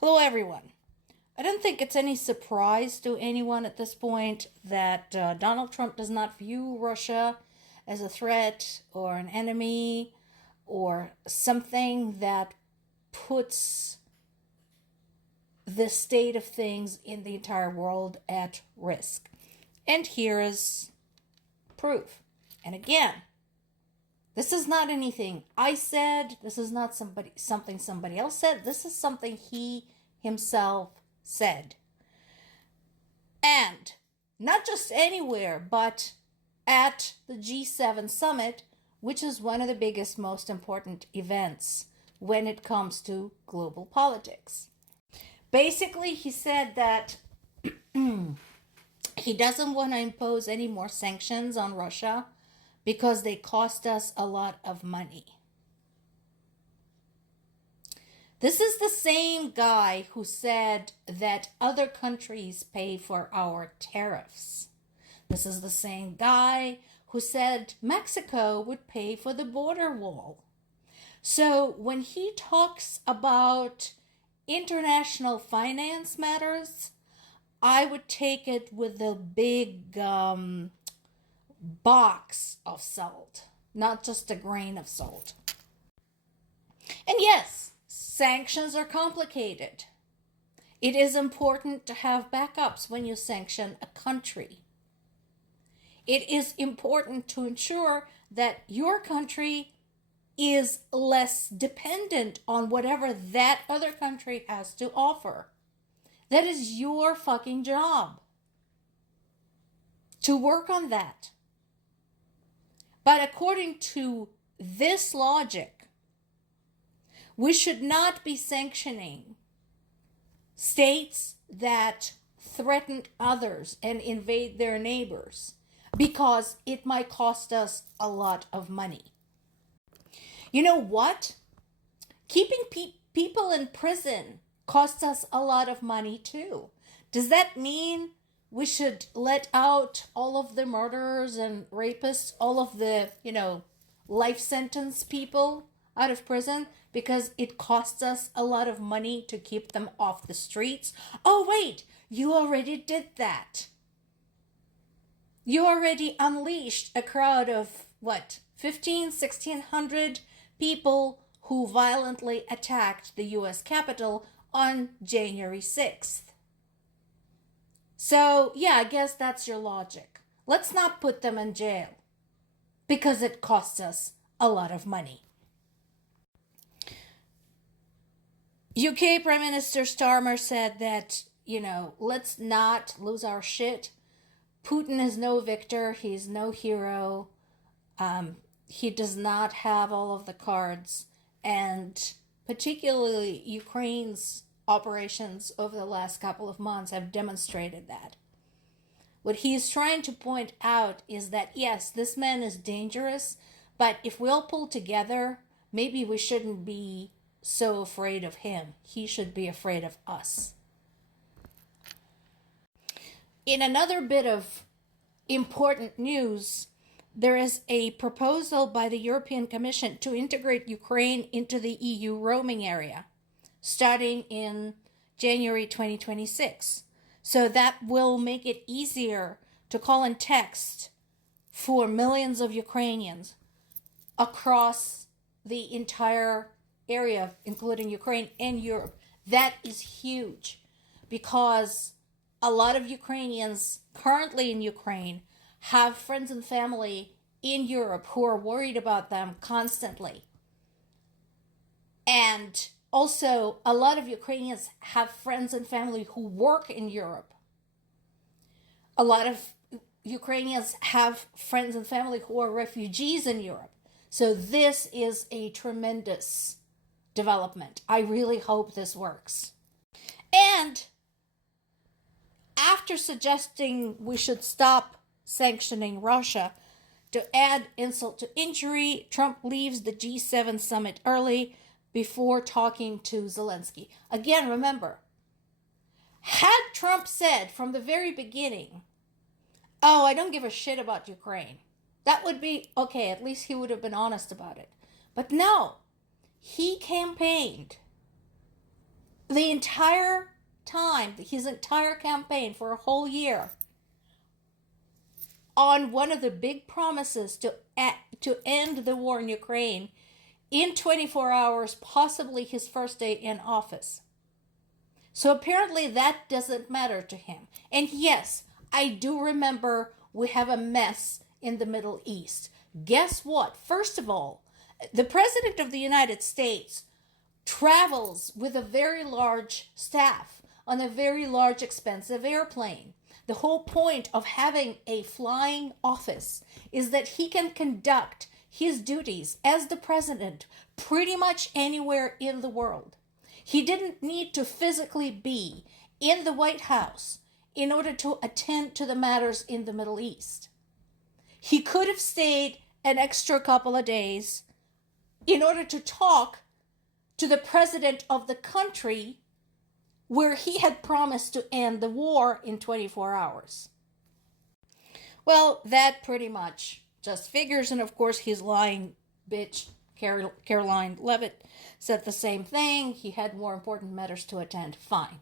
Hello, everyone. I don't think it's any surprise to anyone at this point that Donald Trump does not view Russia as a threat or an enemy or something that puts the state of things in the entire world at risk. And here is proof. And again, this is not anything I said. This is not something somebody else said. This is something he himself said. And not just anywhere, but at the G7 summit, which is one of the biggest, most important events when it comes to global politics. Basically, he said that he doesn't want to impose any more sanctions on Russia because they cost us a lot of money. This is the same guy who said that other countries pay for our tariffs. This is the same guy who said Mexico would pay for the border wall. So when he talks about international finance matters, I would take it with a big box of salt, not just a grain of salt. And yes, sanctions are complicated. It is important to have backups when you sanction a country. It is important to ensure that your country is less dependent on whatever that other country has to offer. That is your fucking job to work on that. But according to this logic, we should not be sanctioning states that threaten others and invade their neighbors because it might cost us a lot of money. You know what? Keeping people in prison costs us a lot of money too. Does that mean we should let out all of the murderers and rapists, all of the, life sentence people out of prison because it costs us a lot of money to keep them off the streets? Oh, wait, you already did that. You already unleashed a crowd of, 1,600 people who violently attacked the U.S. Capitol on January 6th. So, yeah, I guess that's your logic. Let's not put them in jail because it costs us a lot of money. UK Prime Minister Starmer said that, let's not lose our shit. Putin is no victor. He's no hero. He does not have all of the cards. And particularly Ukraine's operations over the last couple of months have demonstrated that. What he's trying to point out is that, yes, this man is dangerous, but if we all pull together, maybe we shouldn't be so afraid of him. He should be afraid of us. In another bit of important news, there is a proposal by the European Commission to integrate Ukraine into the EU roaming area, starting in January 2026. So that will make it easier to call and text for millions of Ukrainians across the entire area, including Ukraine and Europe. That is huge because a lot of Ukrainians currently in Ukraine have friends and family in Europe who are worried about them constantly. And also, a lot of Ukrainians have friends and family who work in Europe. A lot of Ukrainians have friends and family who are refugees in Europe. So this is a tremendous development. I really hope this works. And after suggesting we should stop sanctioning Russia, to add insult to injury, Trump leaves the G7 summit early before talking to Zelensky. Again, remember, had Trump said from the very beginning, oh, I don't give a shit about Ukraine, that would be okay. At least he would have been honest about it. But no, he campaigned the entire time, his entire campaign for a whole year, on one of the big promises to end the war in Ukraine in 24 hours, possibly his first day in office. So apparently that doesn't matter to him. And yes, I do remember we have a mess in the Middle East. Guess what? First of all, the President of the United States travels with a very large staff on a very large, expensive airplane. The whole point of having a flying office is that he can conduct his duties as the president pretty much anywhere in the world. He didn't need to physically be in the White House in order to attend to the matters in the Middle East. He could have stayed an extra couple of days in order to talk to the president of the country where he had promised to end the war in 24 hours. Well, that pretty much just figures, and of course his lying bitch, Caroline Leavitt, said the same thing. He had more important matters to attend. Fine.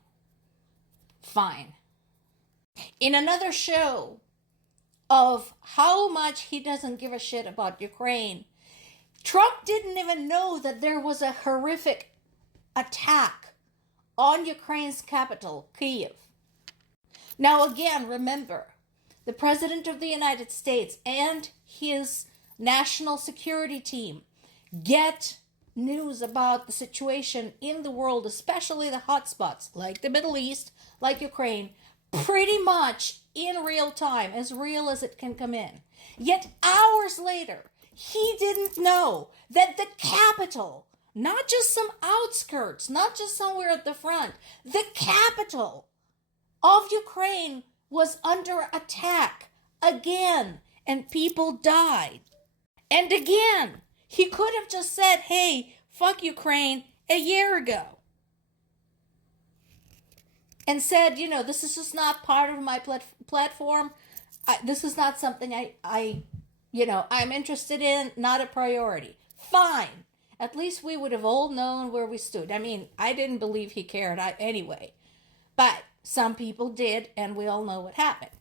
In another show of how much he doesn't give a shit about Ukraine, Trump didn't even know that there was a horrific attack on Ukraine's capital, Kyiv. Now again, remember, the President of the United States and his national security team get news about the situation in the world, especially the hotspots like the Middle East, like Ukraine, pretty much in real time, as real as it can come in. Yet hours later, he didn't know that the capital, not just some outskirts, not just somewhere at the front, the capital of Ukraine was under attack again, and people died. And again, he could have just said, hey, fuck Ukraine, a year ago. And said, this is just not part of my platform. This is not something I'm interested in, not a priority. Fine. At least we would have all known where we stood. I mean, I didn't believe he cared anyway. But some people did, and we all know what happened.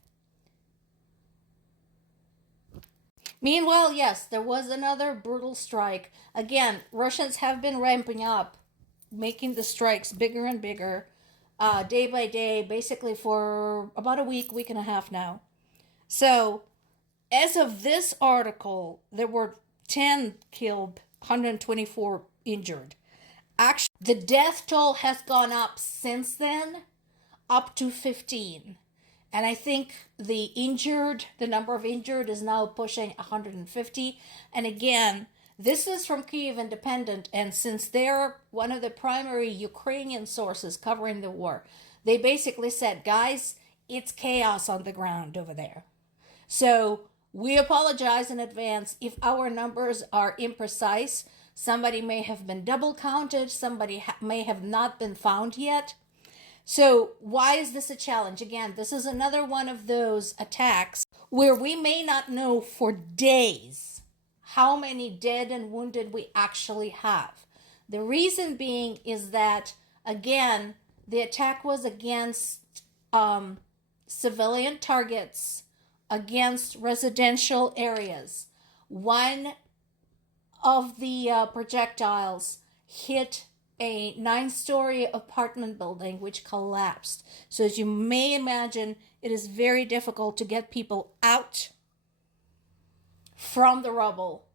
Meanwhile, yes, there was another brutal strike. Again, Russians have been ramping up, making the strikes bigger and bigger, day by day, basically for about a week and a half now. So, as of this article, there were 10 killed, 124 injured. Actually, the death toll has gone up since then, up to 15. And I think the number of injured is now pushing 150. And again, this is from Kyiv Independent, and since they're one of the primary Ukrainian sources covering the war, they basically said, guys, it's chaos on the ground over there. So we apologize in advance if our numbers are imprecise. Somebody may have been double counted. Somebody may have not been found yet. So why is this a challenge? Again, this is another one of those attacks where we may not know for days how many dead and wounded we actually have. The reason being is that, again, the attack was against civilian targets, against residential areas. One of the projectiles hit a 9-story apartment building which collapsed. So as you may imagine, it is very difficult to get people out from the rubble,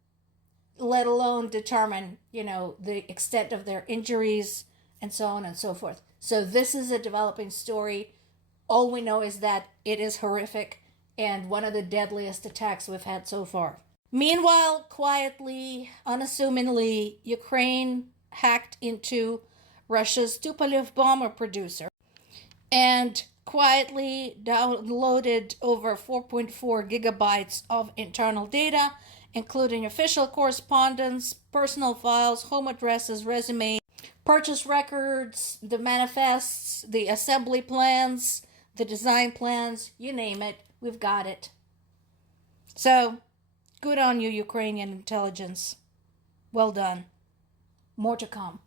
let alone determine, the extent of their injuries and so on and so forth. So this is a developing story. All we know is that it is horrific and one of the deadliest attacks we've had so far. Meanwhile, quietly, unassumingly, Ukraine hacked into Russia's Tupolev bomber producer and quietly downloaded over 4.4 gigabytes of internal data, including official correspondence, personal files, home addresses, resume, purchase records, the manifests, the assembly plans, the design plans, you name it, we've got it. So, good on you, Ukrainian intelligence. Well done. More to come.